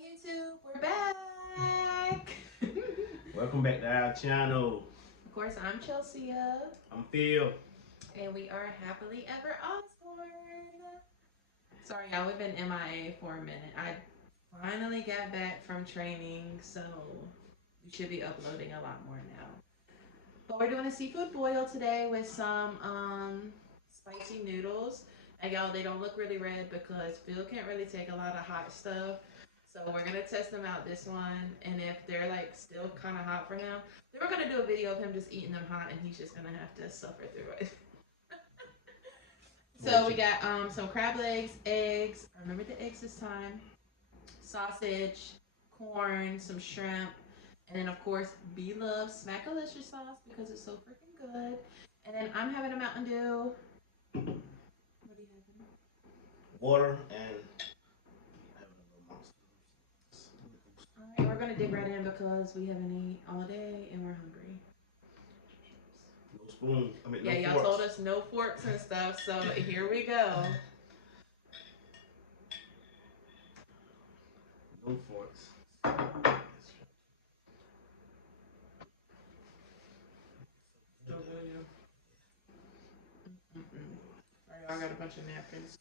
YouTube, we're back. Welcome back to our channel. Of course, I'm Chelsea, I'm Phil. and we are happily ever Osborne. Sorry, y'all, we've been MIA for a minute. I finally got back from training, so we should be uploading a lot more now. But we're doing a seafood boil today with some spicy noodles. And y'all, they don't look really red because Phil can't really take a lot of hot stuff. So we're gonna test them out this one, and if they're like still kind of hot for him, then we're gonna do a video of him just eating them hot, and he's just gonna have to suffer through it. So we got some crab legs, eggs. I remember the eggs this time. Sausage, corn, some shrimp, and then of course B loves Smackalicious sauce because it's so freaking good. And then I'm having a Mountain Dew. What are you having? Water and All right, we're gonna dig right in because we haven't eaten all day and we're hungry. no spoon. I mean, Yeah, no y'all forks. told us no forks and stuff, so here we go. No forks. So good, yeah. All right, I got a bunch of napkins.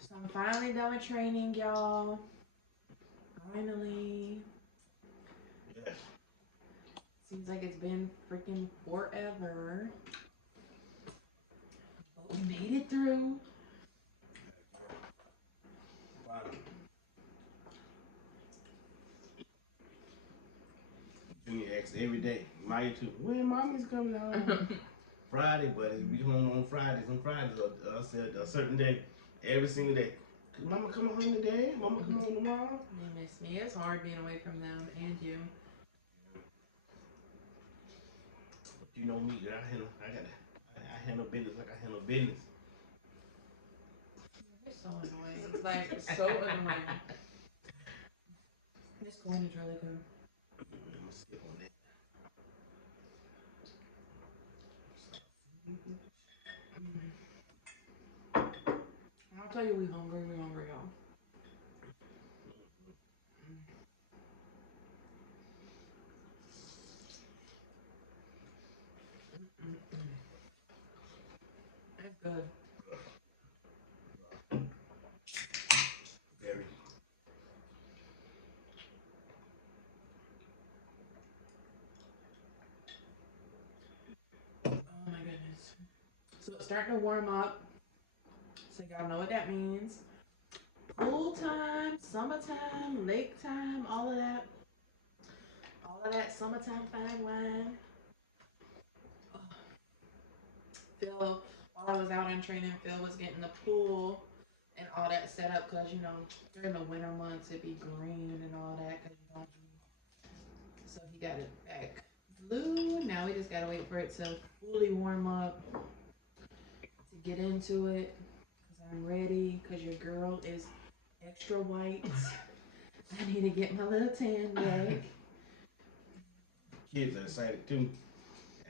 So I'm finally done with training, y'all. Finally. Yes. Seems like it's been freaking forever. But we made it through. Fine. Junior asks every day. Maya too. When mommy's coming home? Friday, buddy. We home on Fridays. On Fridays, I said a certain day, every single day. Could Mama come home today? Mama come home tomorrow? They miss me. It's hard being away from them and you. But you know me, girl. I handle business like I handle business. It's so annoying. It's like so annoying. This corn is really good. I'm gonna skip on that. I'll tell you, we hungry, y'all. It's good. Very. Oh my goodness. So it's starting to warm up. So y'all know what that means. Pool time, summertime, lake time, all of that. All of that summertime fine wine. Oh, Phil, while I was out in training, Phil was getting the pool and all that set up because, you know, during the winter months it'd be green and all that because you don't be. So he got it back blue. Now we just gotta wait for it to fully warm up to get into it because I'm ready because your girl is extra white. I need to get my little tan leg. Kids are excited too.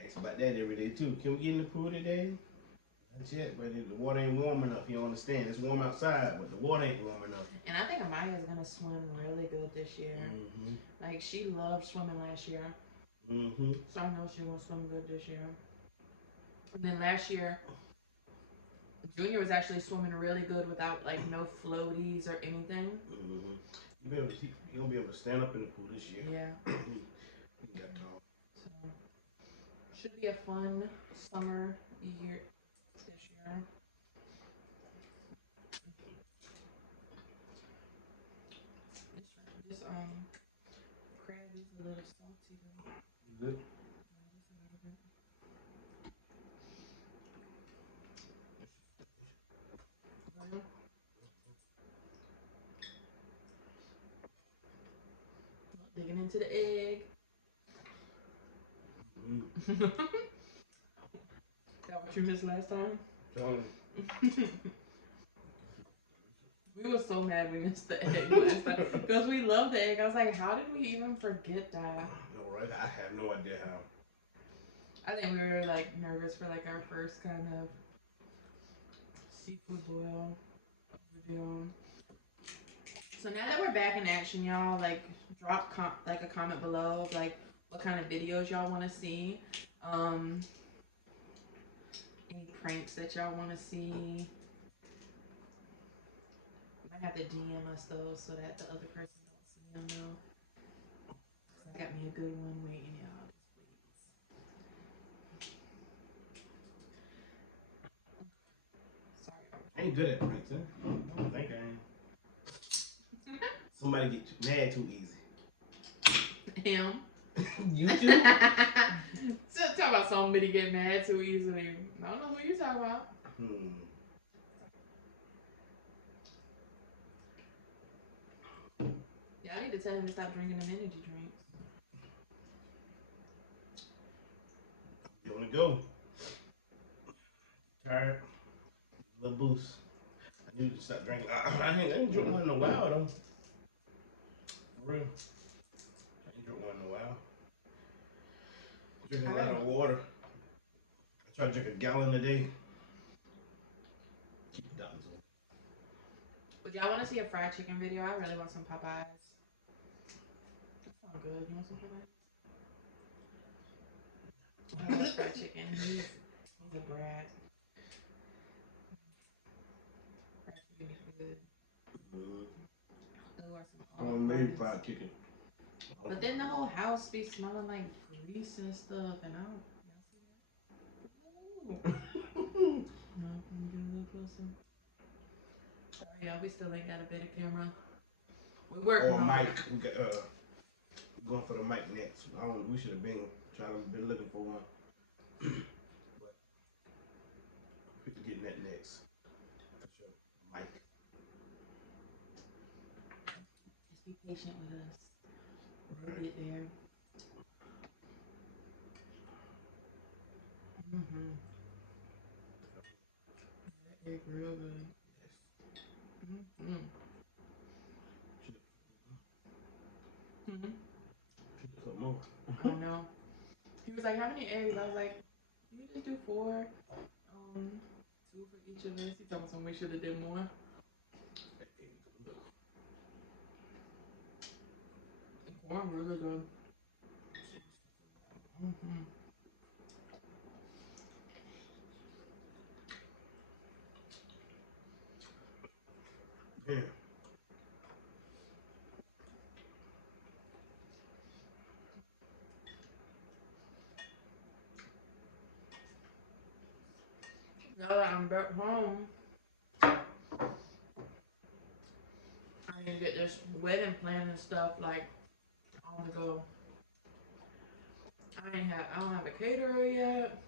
Ask about that every day too. Can we get in the pool today? Not yet, but the water ain't warm enough. You don't understand? It's warm outside, but the water ain't warm enough. And I think Amaya is gonna swim really good this year. Mm-hmm. Like she loved swimming last year, Mm-hmm. so I know she will swim good this year. And then last year, Junior was actually swimming really good without like no floaties or anything. Mm-hmm. You gonna be able to stand up in the pool this year. Yeah. He got tall. So should be a fun summer year this year. This crab is a little salty though. Good. Just a little bit. Well, digging into the egg. Mm-hmm. That what you missed last time? So, We were so mad we missed the egg last time because we love the egg. I was like, how did we even forget that? no, right? I have no idea how. I think we were like nervous for like our first kind of seafood boil. Video. So now that we're back in action, y'all, like drop like a comment below of like what kind of videos y'all want to see. Any pranks that y'all want to see. I might have to DM us though so that the other person don't see them though. I got me a good one waiting, y'all. Sorry. I ain't good at pranks, huh? I don't think I am. Somebody get mad too easy. Him. You too? So talk about somebody get mad too easily. I don't know who you talking about. Yeah, I need to tell him to stop drinking them energy drinks. You wanna go? Tired? A little boost. I need to stop drinking. I ain't drunk one in a while though. For real. I ain't drunk one in a while. Drinking a lot of water. I try to drink a gallon a day. Keep the doctors on. Would y'all want to see a fried chicken video? I really want some Popeyes. That sounds good. You want some Popeyes? I love fried chicken. He's a brat. Fried chicken is good. Maybe fried chicken. But then the whole house be smelling like grease and stuff, and I don't. Y'all see that? Ooh. No, let me get a little closer. Sorry, y'all. We still ain't got a better camera. We working on mic. We got going for the mic next. We should have been looking for one. But we're getting that next. For sure. Mic. Just be patient with us. We'll get there. That egg real good. Should put more. I know. He was like, "How many eggs?" I was like, "You just do 4. 2 for each of us." He told me we should have did more. The corn really good. Yeah. Now that I'm back home, I need to get this wedding plan and stuff like on the go. I don't have a caterer yet.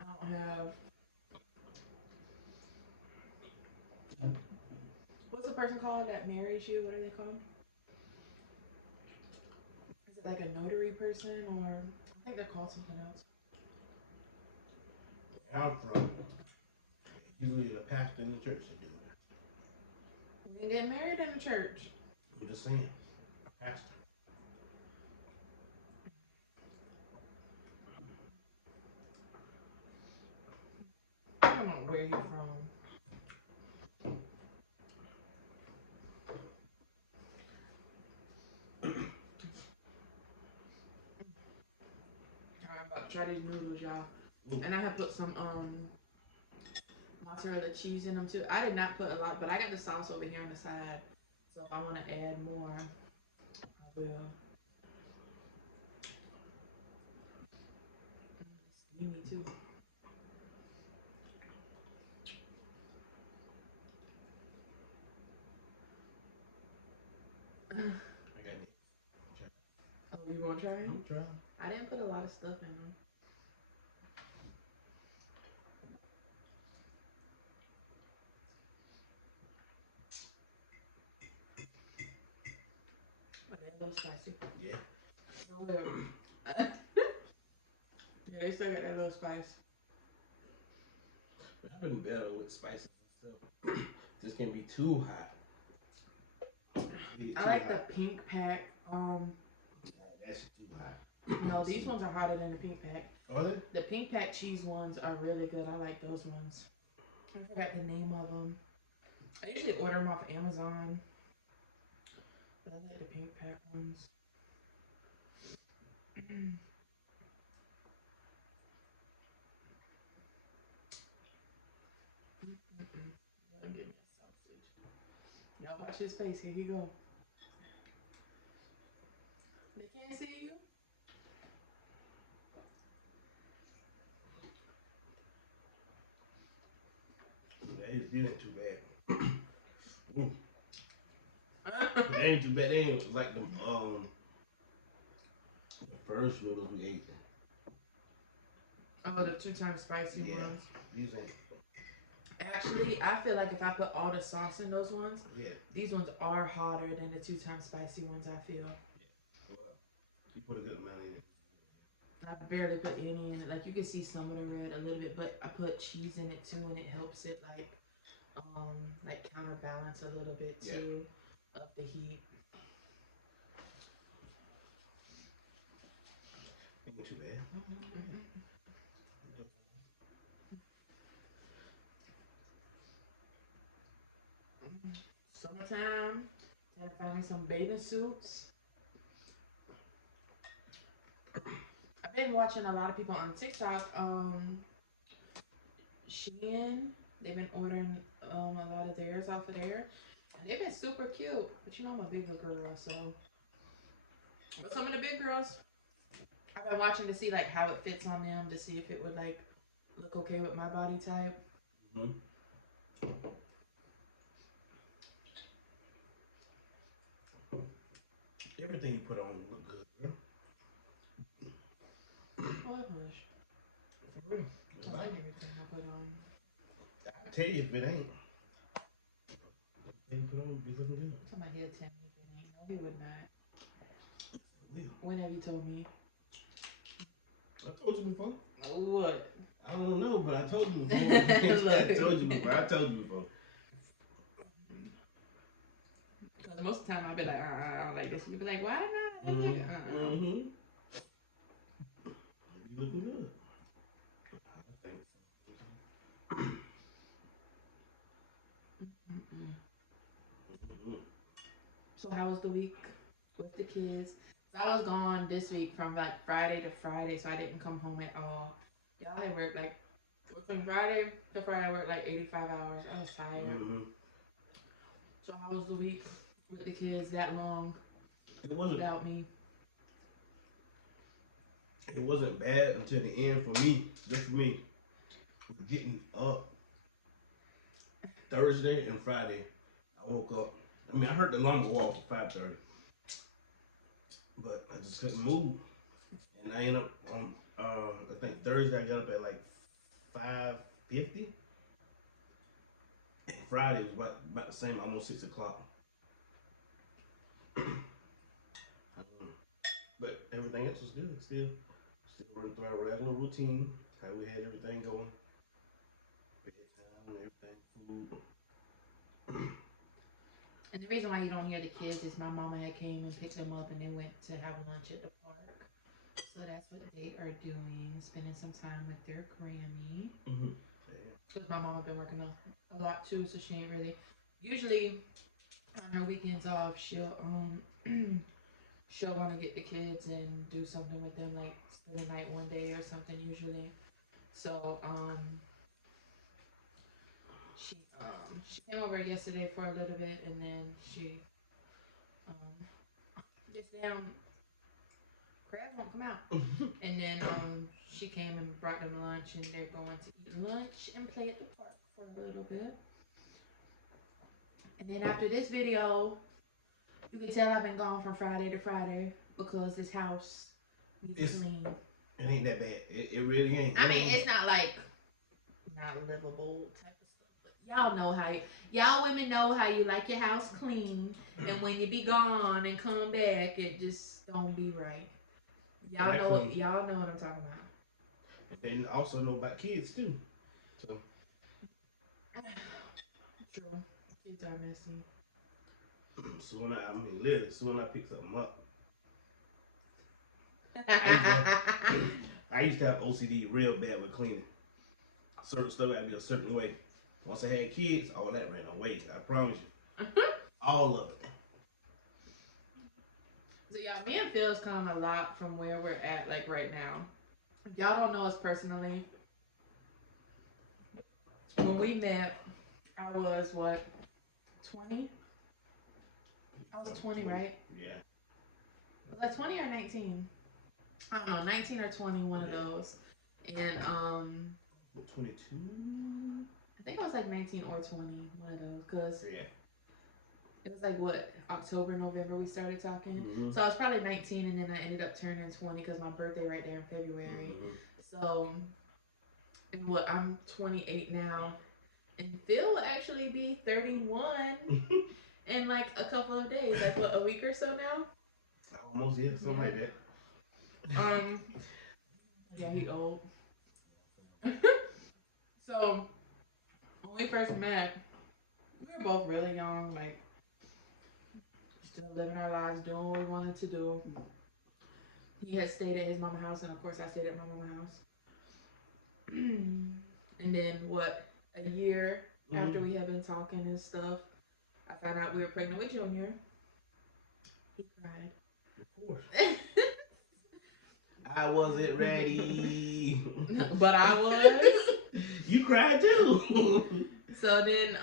I don't have. What's the person called that marries you? What are they called? Is it like a notary person, or I think they're called something else. I'm from usually the pastor in the church that do it. We can get married in the church. I'm just saying, pastor. I don't know where he's from. Alright, I'm about to try these noodles, y'all. And I have put some mozzarella cheese in them too. I did not put a lot, but I got the sauce over here on the side. So if I want to add more, I will. Steamy too. I got it. Oh, you want to try it? I'm trying. I didn't put a lot of stuff in them. But they're a little spicy. Yeah. Yeah, they still got that little spice. But I've been better with spices and stuff. This can be too hot. I like the pink pack. That's too hot. No, these ones are hotter than the pink pack. Are they? The pink pack cheese ones are really good. I like those ones. I forgot the name of them. I usually order them off Amazon, but I like the pink pack ones. Let me get me a sausage. Y'all watch his face. Here he go. They can't see you. These ain't too bad. Ooh. They ain't too bad. They ain't like the first noodles we ate. Oh, the 2 times spicy Yeah. ones. These ain't. Actually, I feel like if I put all the sauce in those ones, Yeah. these ones are hotter than the 2 times spicy ones. I feel. Well, you put a good amount in it. I barely put any in it. Like you can see some of the red a little bit, but I put cheese in it too, and it helps it like counterbalance a little bit too of the heat. Ain't too bad. Summertime, gotta find me some bathing suits. I've been watching a lot of people on TikTok. Shein, they've been ordering a lot of theirs off of there, and they've been super cute. But you know I'm a bigger girl, so. But some of the big girls, I've been watching to see like how it fits on them to see if it would like look okay with my body type. Mm-hmm. Everything you put on look good, girl. Oh, I wish. For real. I like everything I put on. I tell you if it ain't. Everything you put on be looking good. Somebody he'll tell me if it ain't. No, he would not. Will. When have you told me? I told you before. What? I don't know, but I told you before. I told you before. Because most of the time I'll be like, I don't like this. You'll be like, why not? Mm-hmm. You looking good. I think so. Mm-hmm. So how was the week with the kids? I was gone this week from like Friday to Friday, so I didn't come home at all. Y'all had worked like from Friday to Friday. I worked like 85 hours. I was tired. Mm-hmm. So how was the week with the kids that long It wasn't. without me? It wasn't bad until the end for me. Just for me, getting up Thursday and Friday. I woke up. I mean, I heard the alarm go off at 5:30, but I just couldn't move, and I ended up on. I think Thursday I got up at like 5:50. Friday was about the same, almost 6 o'clock. But everything else was good. Still running through our regular routine. How we had everything going. Bedtime and everything, food. And the reason why you don't hear the kids is my mama had came and picked them up and they went to have lunch at the park. So that's what they are doing, spending some time with their Grammy. Mm-hmm. Because my mama been working a lot too, so she ain't really. Usually on her weekends off, she'll she'll want to get the kids and do something with them, like spend the night one day or something. Usually, so she came over yesterday for a little bit, and then she gets down. Crab won't come out. And then she came and brought them lunch, and they're going to eat lunch and play at the park for a little bit. And then after this video, you can tell I've been gone from Friday to Friday because this house needs clean. It ain't that bad. It really ain't. I mean, it's not like not livable type of stuff, but y'all know how y'all women know how you like your house clean, and when you be gone and come back, it just don't be right. Y'all know what I'm talking about. And also know about kids too. So True. Kids are messy. So when I mean literally, so when I pick something up, I used to have OCD real bad with cleaning. Certain stuff had to be a certain way. Once I had kids, all that ran away. I promise you. All of it. So y'all, me and Phil's come a lot from where we're at, like right now. If y'all don't know us personally, when we met, I was what, 20? I was 20, right? Yeah. Was I 20 or 19? I don't know, 19 or 20, one of those. And 22. I think I was like 19 or 20, one of those, cause Yeah. it was like what, October, November we started talking. Mm-hmm. So I was probably 19, and then I ended up turning 20 because my birthday right there in February. Mm-hmm. So, and what, I'm 28 now, and Phil will actually be 31 in like a couple of days, like what, a week or so now. Almost, yeah, something like that. Yeah, he old. So when we first met, we were both really young, like still living our lives, doing what we wanted to do. He had stayed at his mama's house, and of course I stayed at my mama's house. And then what? A year after we had been talking and stuff, I found out we were pregnant with Junior. He cried. Of course. I wasn't ready. But I was. You cried too. So then,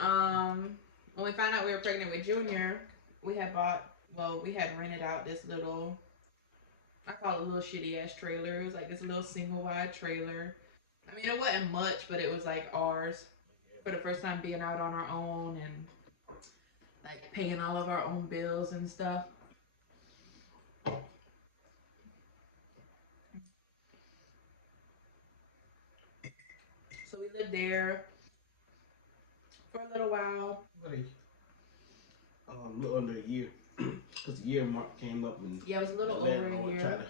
when we found out we were pregnant with Junior, we had we had rented out this little, I call it a little shitty ass trailer. It was like this little single wide trailer. I mean, it wasn't much, but it was like ours for the first time being out on our own and like paying all of our own bills and stuff. So we lived there for a little while. Like, a little under a year, because the year mark came up and Yeah, it was a little over a year. Try to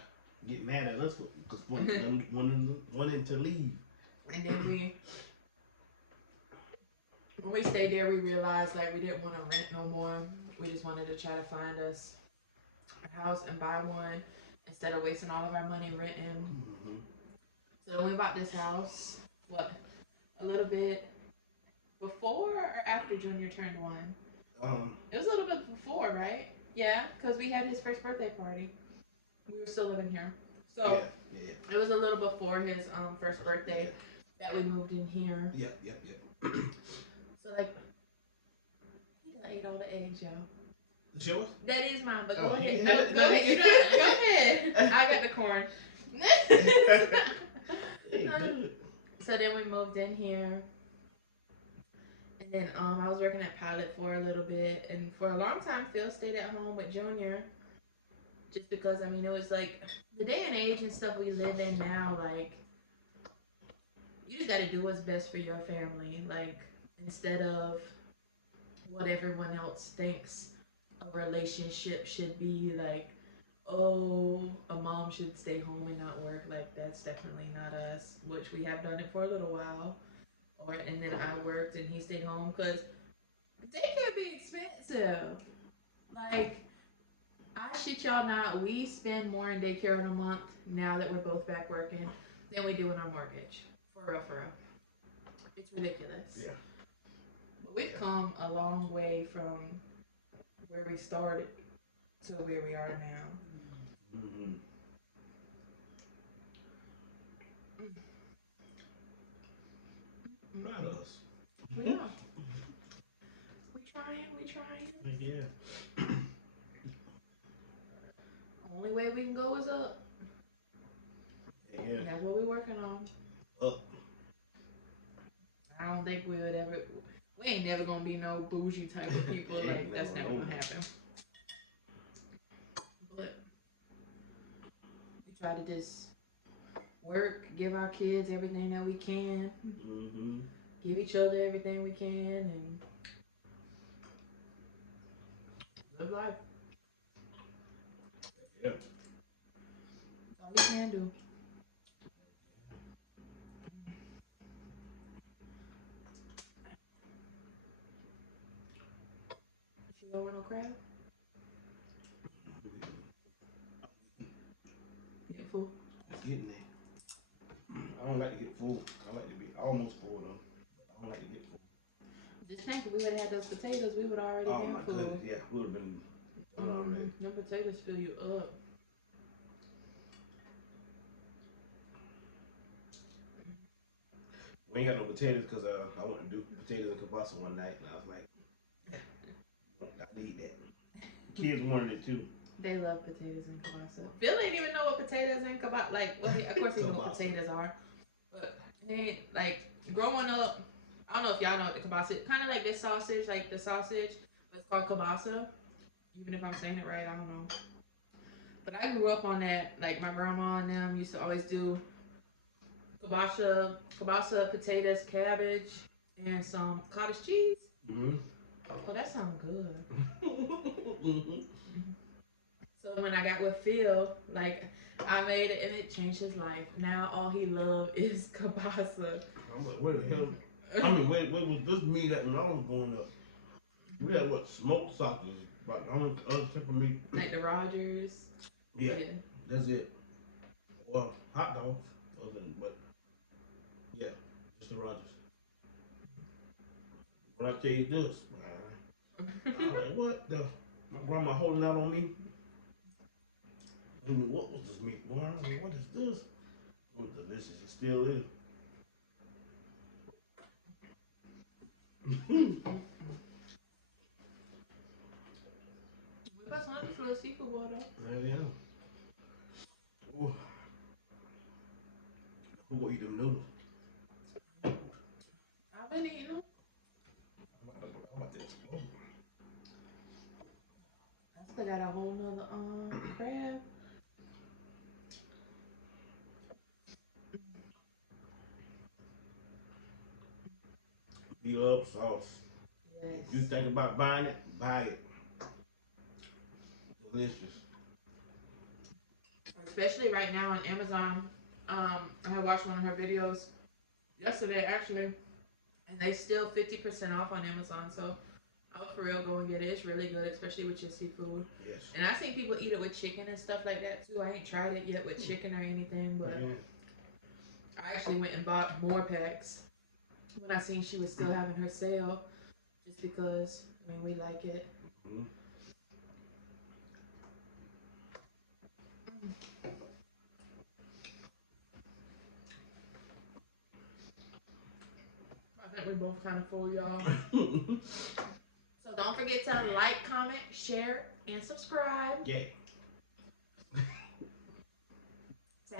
get mad at us because wanting to leave. And then when we stayed there, we realized like we didn't want to rent no more. We just wanted to try to find us a house and buy one instead of wasting all of our money renting. Mm-hmm. So we bought this house, what, a little bit before or after Junior turned 1? It was a little bit before, right? Yeah, because we had his first birthday party. We were still living here. So yeah. It was a little before his first birthday that we moved in here. Yep. So like, he done ate all the eggs, y'all. The shows? That is mine, but go Oh, ahead. you No, had it? go ahead. You don't. Go ahead. I got the corn. Hey, good. So then we moved in here, and then I was working at Pilot for a little bit, and for a long time Phil stayed at home with Junior, just because I mean it was like the day and age and stuff we live in now. Like you just got to do what's best for your family, like instead of what everyone else thinks a relationship should be. Like, oh, a mom should stay home and not work. Like that's definitely not us, which we have done it for a little while. Or and then I worked and he stayed home because daycare be expensive. Like I shit y'all not, we spend more in daycare in a month now that we're both back working than we do in our mortgage. For real, for real. It's ridiculous. Yeah. But we've come a long way from where we started to where we are now. Mm-hmm. Proud of us. Yeah. We trying. Yeah. Only way we can go is up. Yeah. That's what we're working on. Up. I don't think we would ever. We ain't never gonna be no bougie type of people. Like that's never gonna happen. But we try to just work, give our kids everything that we can, give each other everything we can, and live life. Yeah. That's all we can do. You don't want no crab? Get don't like to get full. Just think if we would have had those potatoes, we would already Oh been my full. goodness, yeah, we would have been done already. Them potatoes fill you up. We ain't got no potatoes because I went to do potatoes and kielbasa one night, and I was like, I need that. Kids wanted it too. They love potatoes and kielbasa. Bill ain't even know what potatoes and kielbasa like. Well, of course he know what potatoes are, but he ain't like growing up. I don't know if y'all know what the kielbasa. Kind of like this sausage, like the sausage, but it's called kielbasa. Even if I'm saying it right, I don't know. But I grew up on that. Like my grandma and them used to always do kielbasa, potatoes, cabbage, and some cottage cheese. Oh, that sounds good. So when I got with Phil, like I made it and it changed his life. Now all he loves is kielbasa. I'm like, where the hell? I mean, where was this meat at when I was growing up? We had what, smoked sausages, like the only other type of meat. Like the Rogers. Yeah, that's it. Well, hot dogs, but yeah, just the Rogers. When I tell you this, man, I'm like, what the? My grandma holding out on me. I mean, what was this meat? Well, I mean, what is this? It was delicious. It still is. We got some for the seafood water. Yeah. Ooh. Who will eat them noodles? I've been eating them. I'm about to explode. I still got a whole nother crab. Beat up sauce. Yes. If you think about buying it, buy it. Delicious. Especially right now on Amazon. I had watched one of her videos yesterday actually, and they still 50% off on Amazon. So I would for real go and get it. It's really good, especially with your seafood. Yes. And I've seen people eat it with chicken and stuff like that too. I ain't tried it yet with chicken or anything, but I actually went and bought more packs when I seen she was still having her sale, just because I mean we like it. Mm-hmm. I think we both kind of full, y'all. So don't forget to like, comment, share, and subscribe. Yeah. To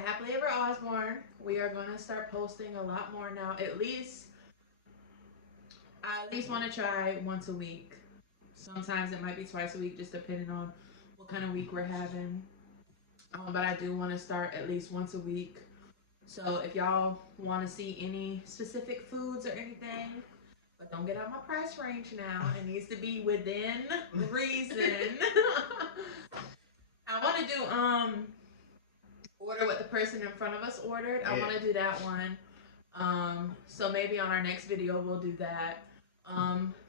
Happily Ever Osborne. We are going to start posting a lot more now. I at least want to try once a week. Sometimes it might be twice a week, just depending on what kind of week we're having. But I do want to start at least once a week. So if y'all want to see any specific foods or anything, but don't get out my price range now. It needs to be within reason. I want to do order what the person in front of us ordered. I want to do that one. So maybe on our next video we'll do that.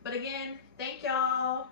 But again, thank y'all.